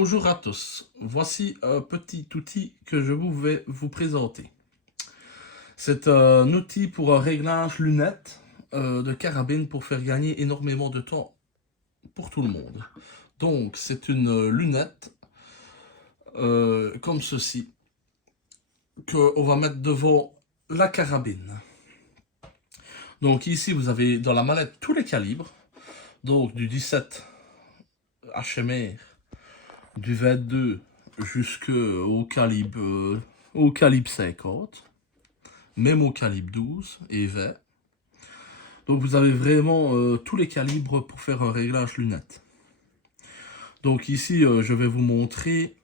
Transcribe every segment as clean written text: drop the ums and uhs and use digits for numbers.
Bonjour à tous, voici un petit outil que je vais vous présenter. C'est un outil pour un réglage lunettes de carabine pour faire gagner énormément de temps pour tout le monde. Donc c'est une lunette comme ceci qu'on va mettre devant la carabine. Donc ici vous avez dans la mallette tous les calibres, donc du 17 HMR, du 22 jusqu'au calibre 50, même au calibre 12 et 20. Donc vous avez vraiment tous les calibres pour faire un réglage lunettes. Donc ici je vais vous montrer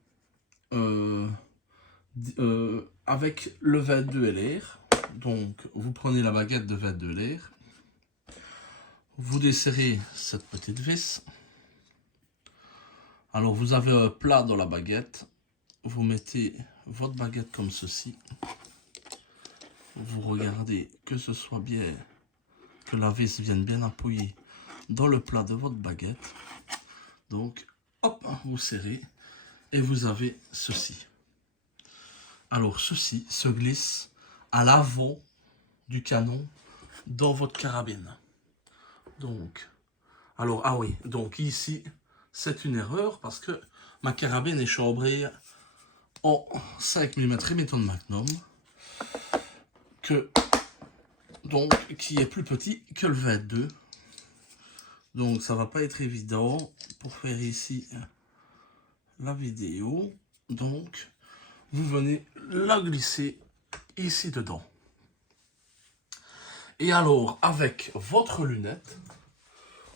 avec le 22 LR. Donc vous prenez la baguette de 22 LR, vous desserrez cette petite vis. Alors vous avez un plat dans la baguette, vous mettez votre baguette comme ceci, vous regardez que ce soit bien, que la vis vienne bien appuyer dans le plat de votre baguette. Donc hop, vous serrez et vous avez ceci. Alors ceci se glisse à l'avant du canon dans votre carabine. Donc, alors ah oui, donc ici c'est une erreur parce que ma carabine est chambrée en 5 mm Remington Magnum, qui est plus petit que le 22. Donc ça va pas être évident pour faire ici la vidéo. Donc vous venez la glisser ici dedans. Et alors avec votre lunette,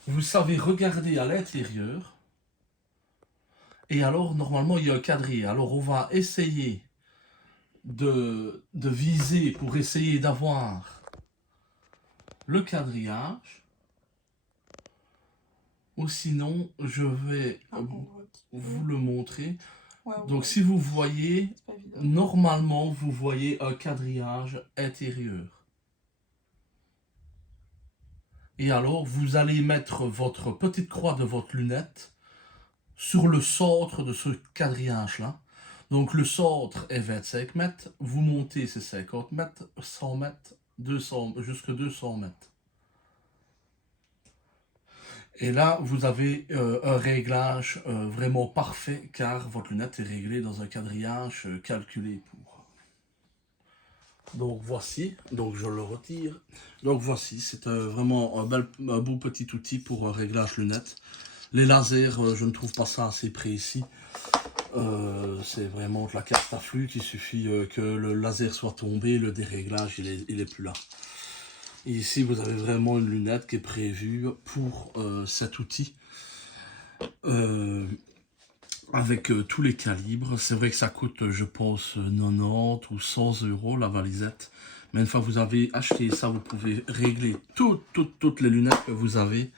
vous savez regarder à l'intérieur. Et alors normalement il y a un quadrillé. Alors on va essayer de viser pour essayer d'avoir le quadrillage. Ou sinon je vais vous le montrer. Donc si vous voyez, normalement vous voyez un quadrillage intérieur. Et alors vous allez mettre votre petite croix de votre lunette sur le centre de ce quadrillage là. Donc le centre est 25 mètres, vous montez c'est 50 mètres, 100 mètres, 200, jusqu'à 200 mètres. Et là, vous avez un réglage vraiment parfait car votre lunette est réglée dans un quadrillage calculé pour. Donc voici, donc je le retire. Donc voici, c'est vraiment un beau petit outil pour un réglage lunette. Les lasers, je ne trouve pas ça assez précis. C'est vraiment de la carte à flux, il suffit que le laser soit tombé, le déréglage il est plus là. Et ici vous avez vraiment une lunette qui est prévue pour cet outil. Avec tous les calibres. C'est vrai que ça coûte, je pense, 90 ou 100 € la valisette. Mais une fois que vous avez acheté ça, vous pouvez régler toutes les lunettes que vous avez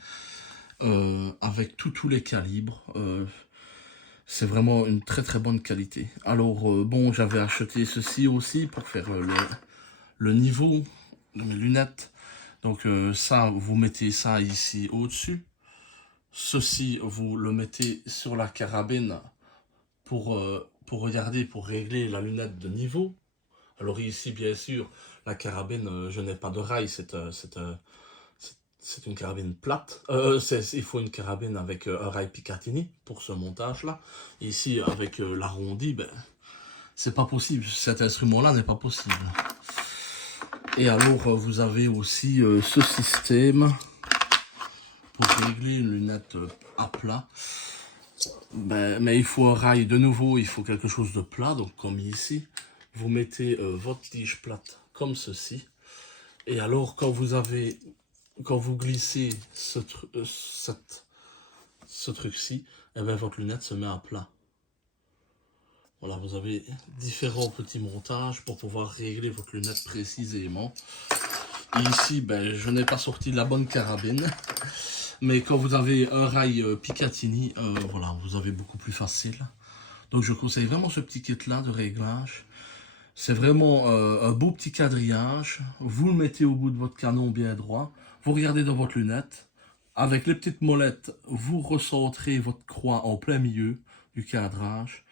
avec tous les calibres. C'est vraiment une très bonne qualité. Alors bon, j'avais acheté ceci aussi pour faire le niveau de mes lunettes. Donc ça, vous mettez ça ici au-dessus. Ceci, vous le mettez sur la carabine pour regarder, pour régler la lunette de niveau. Alors ici, bien sûr, la carabine, je n'ai pas de rail, c'est une carabine plate. Il faut une carabine avec un rail Picatinny pour ce montage-là. Ici, avec l'arrondi, ben, c'est pas possible. Cet instrument-là n'est pas possible. Et alors, vous avez aussi ce système pour régler une lunette à plat. Mais il faut un rail de nouveau, il faut quelque chose de plat, donc comme ici. Vous mettez votre tige plate comme ceci. Et alors quand vous glissez ce truc-ci, et bien votre lunette se met à plat. Voilà, vous avez différents petits montages pour pouvoir régler votre lunette précisément. Et ici, ben, je n'ai pas sorti la bonne carabine. Mais quand vous avez un rail Picatinny, voilà, vous avez beaucoup plus facile. Donc je conseille vraiment ce petit kit là de réglage. C'est vraiment un beau petit quadrillage. Vous le mettez au bout de votre canon bien droit. Vous regardez dans votre lunette. Avec les petites molettes, vous recentrez votre croix en plein milieu. du cadrage.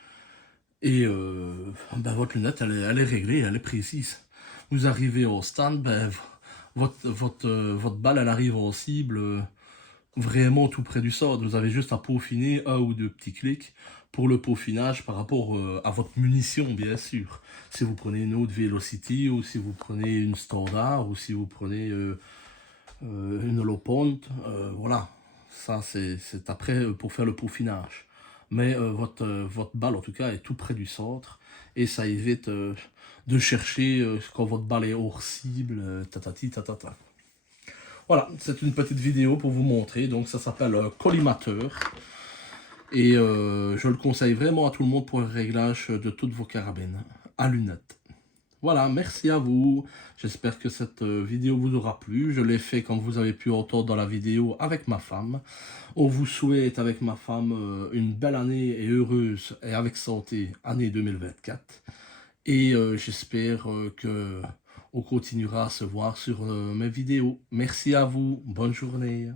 Et ben, votre lunette, elle est réglée, elle est précise. Vous arrivez au stand, ben, votre balle, elle arrive en cible vraiment tout près du sort. Vous avez juste à peaufiner un ou deux petits clics pour le peaufinage par rapport à votre munition, bien sûr. Si vous prenez une autre Velocity, ou si vous prenez une Standard, ou si vous prenez une Low Point, voilà. Ça, c'est après pour faire le peaufinage. Mais votre balle, en tout cas, est tout près du centre. Et ça évite de chercher quand votre balle est hors cible, tatati tatata. Voilà, c'est une petite vidéo pour vous montrer. Donc ça s'appelle un collimateur. Et je le conseille vraiment à tout le monde pour le réglage de toutes vos carabines à lunettes. Voilà, merci à vous. J'espère que cette vidéo vous aura plu. Je l'ai fait, comme vous avez pu entendre dans la vidéo, avec ma femme. On vous souhaite, avec ma femme, une belle année et heureuse et avec santé, année 2024. Et j'espère que on continuera à se voir sur mes vidéos. Merci à vous. Bonne journée.